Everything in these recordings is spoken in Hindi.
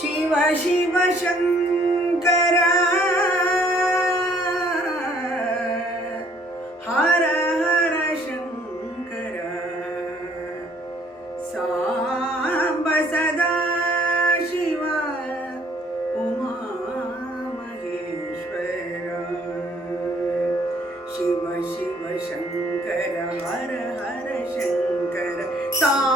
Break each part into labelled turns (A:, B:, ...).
A: शिव शिव शङ्कर हर हर शङ्कर साम्ब सदा शिव उमा महेश्वर। शिव शिव शङ्कर हर हर शङ्कर सा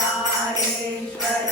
B: ஓம்காரேஸ்வர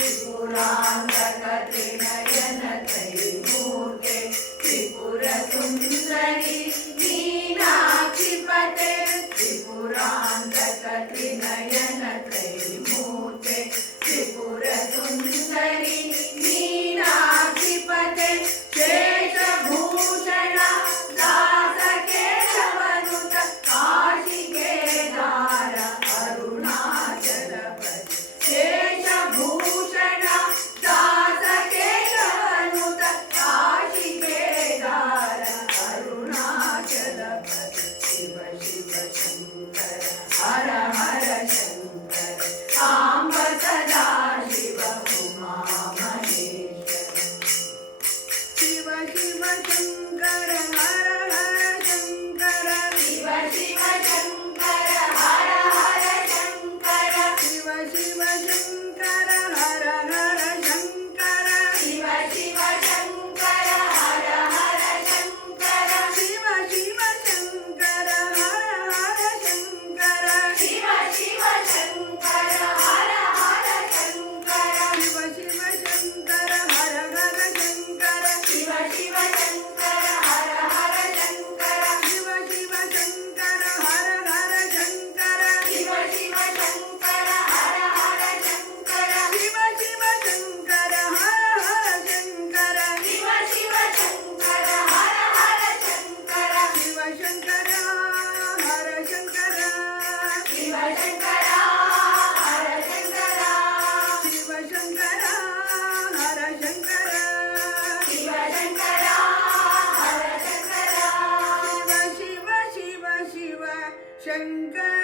B: త్రిపురాంతక తినయ
A: शङ्कर